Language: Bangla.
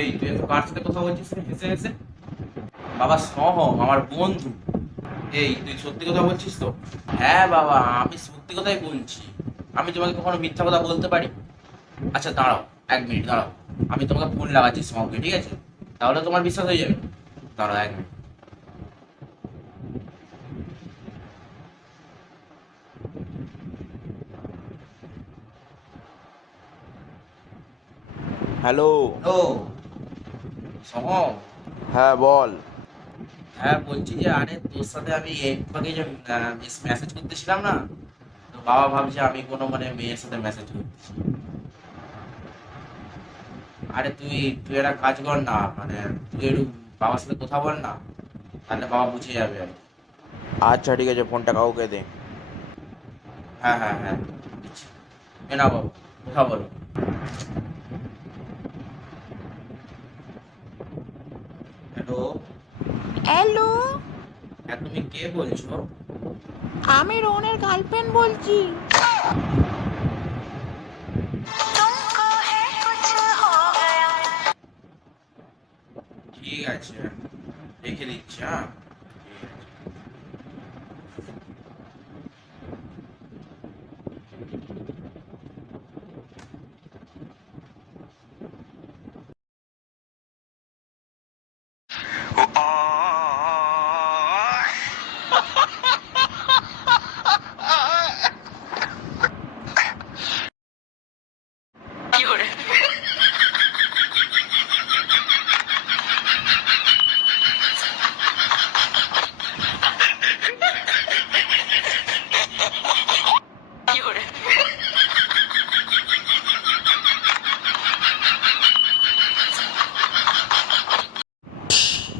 এই তুই এত কার সাথে কথা বলছিস রে হেসে হেসে? বাবা সহম আমার বন্ধু। এই তুই সত্যি কথা বলছিস তো? হ্যাঁ বাবা, আমি সত্যি কথাই বলছি। আমি তোমাকে কখনো মিথ্যা কথা বলতে পারি? আচ্ছা দাঁড়াও, 1 মিনিট দাঁড়াও। আমি তোমাকে ফোন লাগাচ্ছি সঙ্গে, ঠিক আছে? তাহলে তোমার বিশ্বাস হয়ে যাবে। দাঁড়াও 1 মিনিট। হ্যালো। ও সহম। হ্যাঁ বল। হ্যাঁ বলছি যে আরে তোর সাথে আমি একটু আগে যে মেসেজ করতেছিলাম না, তো বাবা ভাবছে আমি কোনো মানে মেয়ের সাথে মেসেজ করতেছি। আরে তুই তুই একটা কাজ কর না, মানে তুই একটু বাবার সাথে কথা বল না, তাহলে বাবা বুঝে যাবে আর কি। আচ্ছা ঠিক আছে, ফোনটা কাউকে দে। হ্যাঁ হ্যাঁ হ্যাঁ, দিচ্ছি। এ না বাবা, কথা বলো। হ্যালো। হ্যালো, হ্যাঁ তুমি কে বলছো? আমি রোহনের গার্লফ্রেন্ড বলছি। ঠিক আছে, রেখে দিচ্ছি, হ্যাঁ। ঠিক আছে।